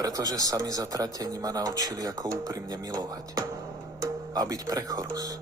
Pretože sami zatratení ma naučili, ako úprimne milovať a byť pre chorus.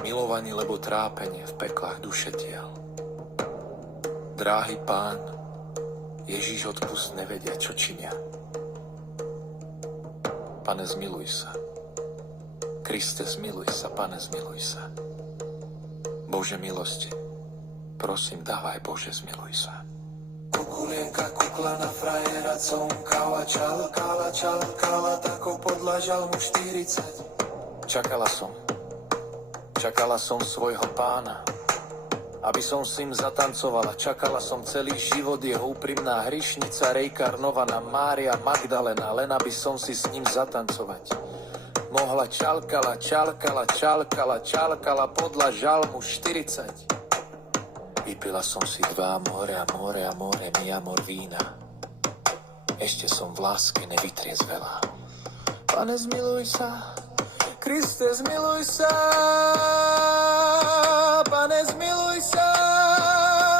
Milovaní, lebo trápenie v peklách duše tiel. Dráhy Pán, Ježíš odpust nevedia, čo činia. Pane, zmiluj sa. Kriste, zmiluj sa. Pane, zmiluj sa. Bože milosti, prosím, dávaj, Bože, zmiluj sa. Kukulienka kukla na frajera, conkala, čalkala, tako podľa žalmu 40. Čakala som svojho Pána, aby som s ním zatancovala. Čakala som celý život, jeho úprimná hrišnica, rejkarnovaná Mária Magdalena, len aby som si s ním zatancovať mohla. Čalkala podľa žalmu 40. Vypila som si 2 amore, mi amor vína. Ešte som v láske nevytriezvela. Pane, zmiluj sa. Kriste, zmiluj sa. Pane, zmiluj sa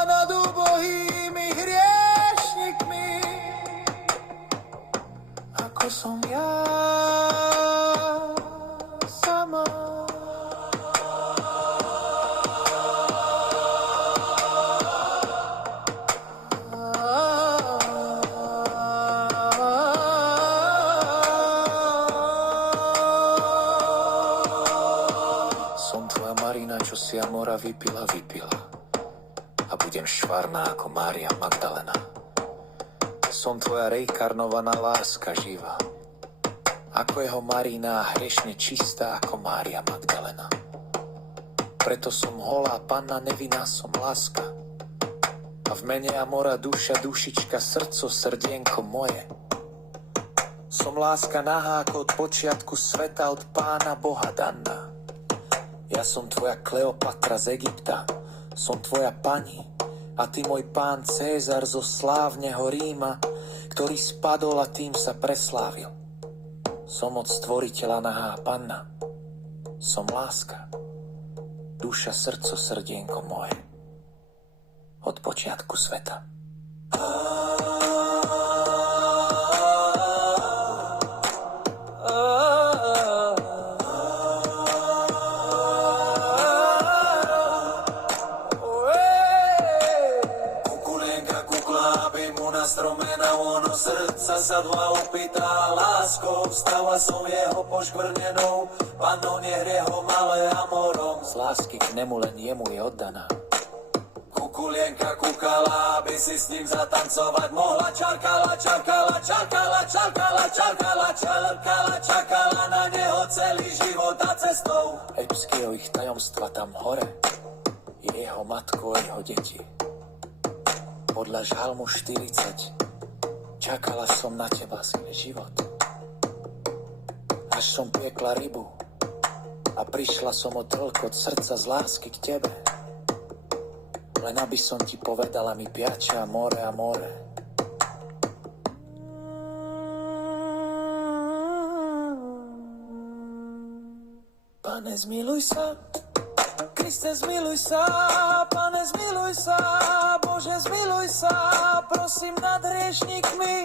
nad úbohými hriešnikmi, ako som ja sama. Si amora vypila a budem švarná ako Mária Magdalena. Som tvoja rejkarnovaná láska živá, ako jeho Marina, hrešne čistá ako Mária Magdalena. Preto som holá, panna nevinná, som láska. A v mene amora duša, dušička, srdco, srdienko moje. Som láska nahá ako od počiatku sveta, od Pána Boha daná. Ja som tvoja Kleopatra z Egypta, som tvoja pani a ty môj pán Cézar zo slávneho Ríma, ktorý spadol a tým sa preslávil. Som od stvoriteľa nahá panna, som láska, duša, srdco, srdienko moje, od počiatku sveta. Srdca sa dva opýta láskou, stala som jeho poškvrnenou, pannou nehrie ho malé amorom. Z lásky k nemu len jemu je oddaná. Kukulienka kúkala, aby si s ním zatancovať mohla. Čakala na neho celý život a cestou. Epského ich tajomstva tam hore je jeho matkou a jeho deti. Podľa žalmu 40 čakala som na teba svoj život. Až som piekla rybu a prišla som o toľko od srdca z lásky k tebe. Len aby som ti povedala, mi piace amore. Pane, zmiluj sa. Kriste, zmiluj sa. Pane, zmiluj sa. Bože, zmiluj sa. Prosím nad hriešnikmi,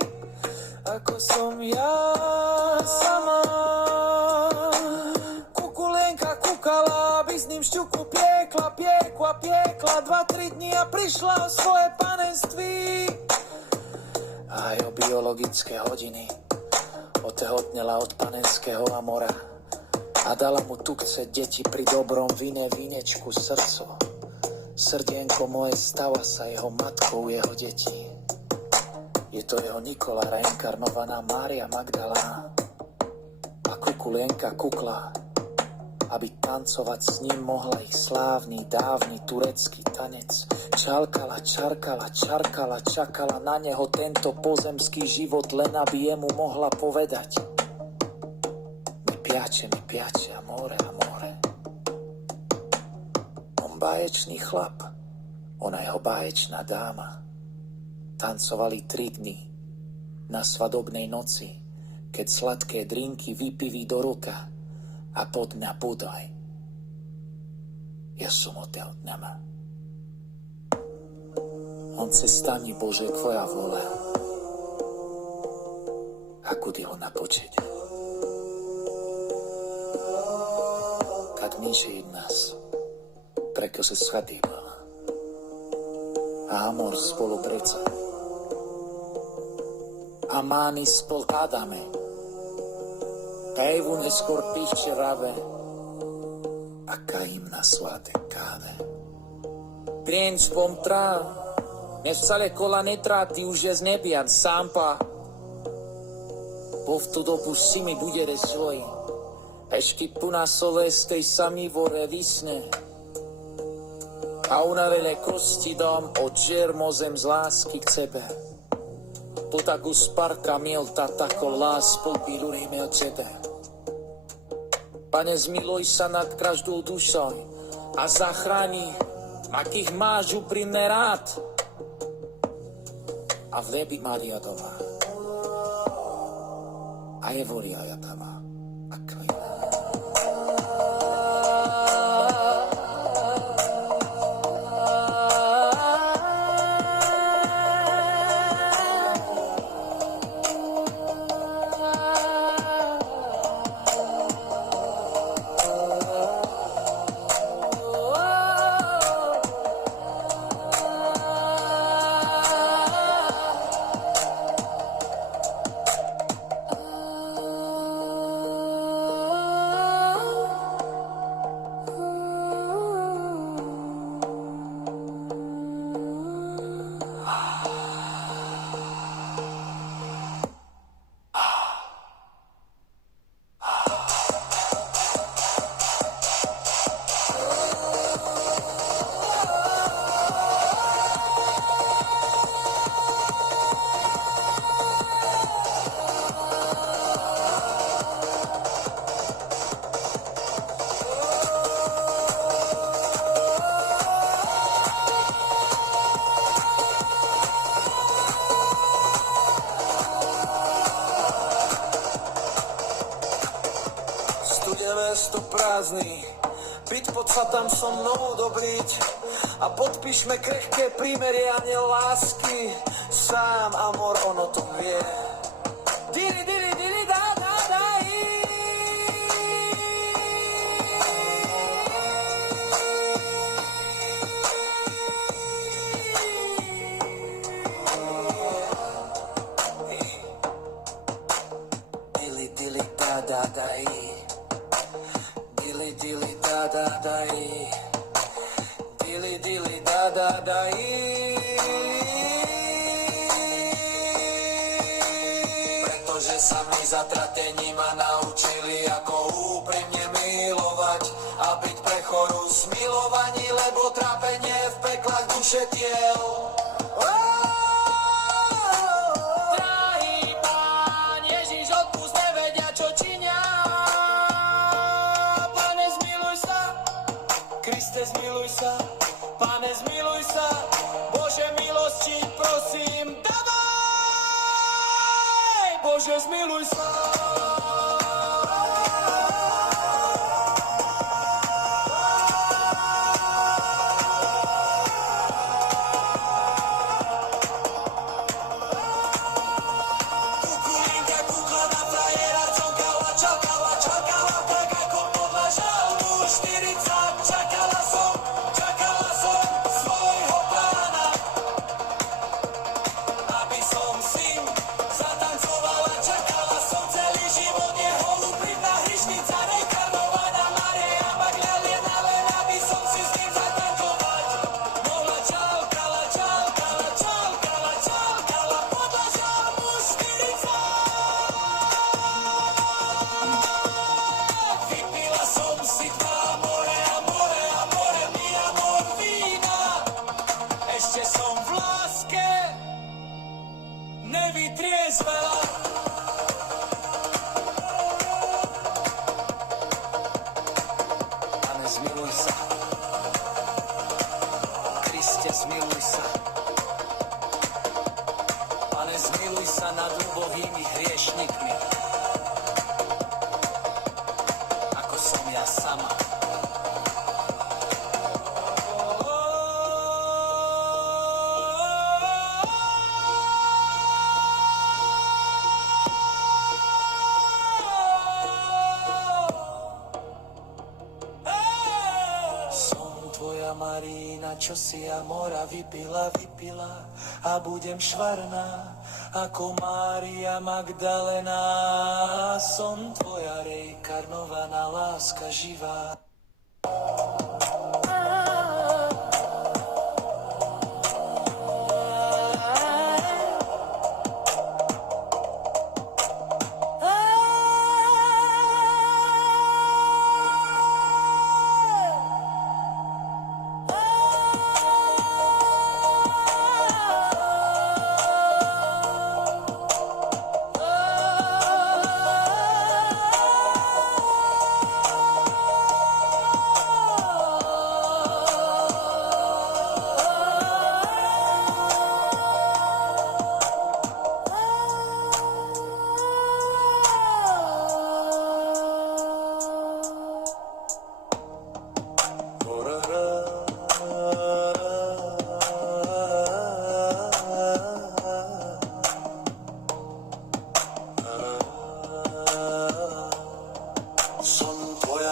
ako som ja sama. Kukulienka kúkala, aby s ním šťuku piekla 2-3 dní a prišla o svoje panenství. Aj o biologické hodiny otehotnela od panenského amora a dala mu tukce deti pri dobrom vine, vínečku, srdco. Srdienko moje, stala sa jeho matkou, jeho detí. Je to jeho Nikola, reinkarnovaná Mária Magdalena. A A kukulienka kukla, aby tancovať s ním mohla ich slávny, dávny turecký tanec. Čalkala, čarkala, čarkala, čakala na neho tento pozemský život, len aby jemu mohla povedať: mi piače, amore, amore. On báječný chlap, ona jeho báječná dáma. Tancovali 3 dny na svadobnej noci, keď sladké drinky vypiví do ruka a pod mňa budaj. Ja som odtiaľ dňama. On se stani Bože tvoja vola. Ako dilo napočeť. Kad niče od nás, preko se shvatila. A amor spolu preca. A mani spol Adame. Pevu neskôr pišče rave. A kajim na sváte káve. Princ pomtrá, než celé kola netráty už je znebian sámpa. Po v tú dobu si mi bude svoj. Ešky puna sole z tej sami vore vysne. A unavele kosti dom od žermozem z lásky k sebe. Potaku sparka mielta tako lás polpírurej od sebe. Pane, zmiluj sa nad každou dušou a zachráni, akých máš úprimne rád. A v nebi Maria doma. A je volia jatama. A kvina. Mesto prázdny, byť poď sa tam so mnou dobliť a podpíšme krehké prímerie aniel lásky. Sám amor ono to vie. Dili, dili, dili, dá, dá, dá, dili, dili, dá, dá, dá, Dili, dili, da, da, da, Dili, dili, da, da, da, Pretože sa mi zatratení ma naučili, ako úprimne milovať a byť pre chorú smilovaní, lebo trápenie v peklách duše tiel. Drahý Pán Ježiš, odpusť, nevedia, čo činia. Kriste, zmiluj sa, Pane, zmiluj sa, Bože milosti, prosím, dávaj, Bože, zmiluj sa. Kukulinka kukla na frajera, čokala, čakala, čakala, tak ako podľa žalmu 40. Čakala som svojho pána, aby som s ním zatancovala. Čakala som celý vytriezvela. Pane, zmiluj sa. Kriste, zmiluj sa. Pane, zmiluj sa nad ubohými hriešnikmi, ako som ja sama. Marína, čo si Amora vypila a budem švarná ako Mária Magdalena. Som tvoja reinkarnovaná láska živá.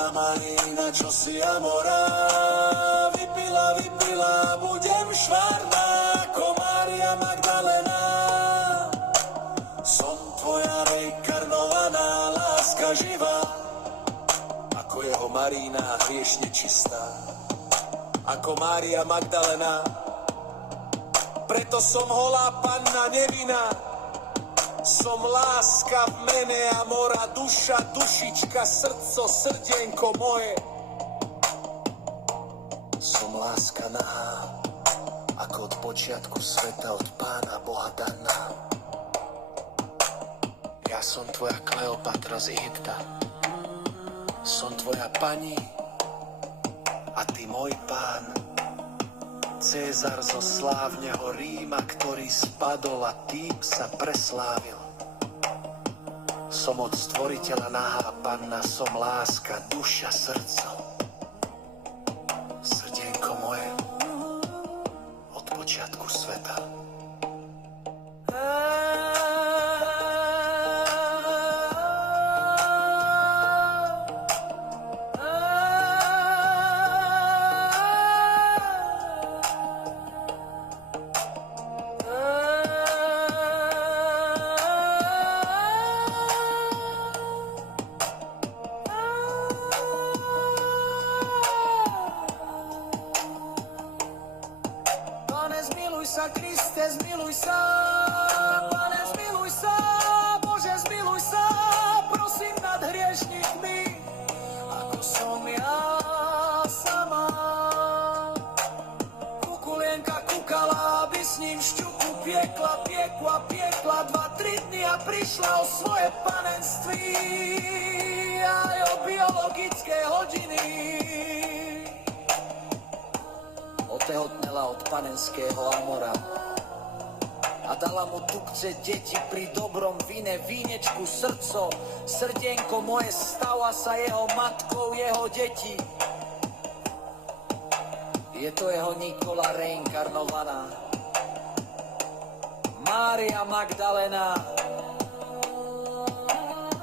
Marina, čo si Amora vypila, budem švarná ako Mária Magdalena. Som tvoja reinkarnovaná láska živá, ako jeho Marína hriešne čistá, ako Mária Magdalena. Preto som holá panna nevinná, som láska v mene Amora, duša, dušička, srdco, srdienko moje. Som láska nahá, ako od počiatku sveta, od Pána Boha daná. Ja som tvoja Kleopatra z Egypta, som tvoja pani a ty môj pán. Cézar zo slávneho Ríma, ktorý spadol a tým sa preslávil. Som od stvoriteľa nahá panna, som láska, duša, srdco. Srdienko moje, od počiatku sveta. Kriste, zmiluj sa, Pane, zmiluj sa, Bože, zmiluj sa, prosím nad hriešnikmi, ako som ja sama. Kukulienka kúkala, aby s ním šťuku piekla 2-3 dny a prišla o svoje panenství aj o biologické hodiny. Otehotnela od panenského Amora a dala mu tukce deti pri dobrom víne, vínečku, srdco, srdienko moje, stala sa jeho matkou, jeho deti. Je to jeho Nikola reinkarnovaná, Mária Magdalena.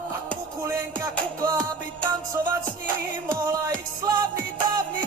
A Kukulienka kukla, aby tancovať s ním mohla ich slávny dávny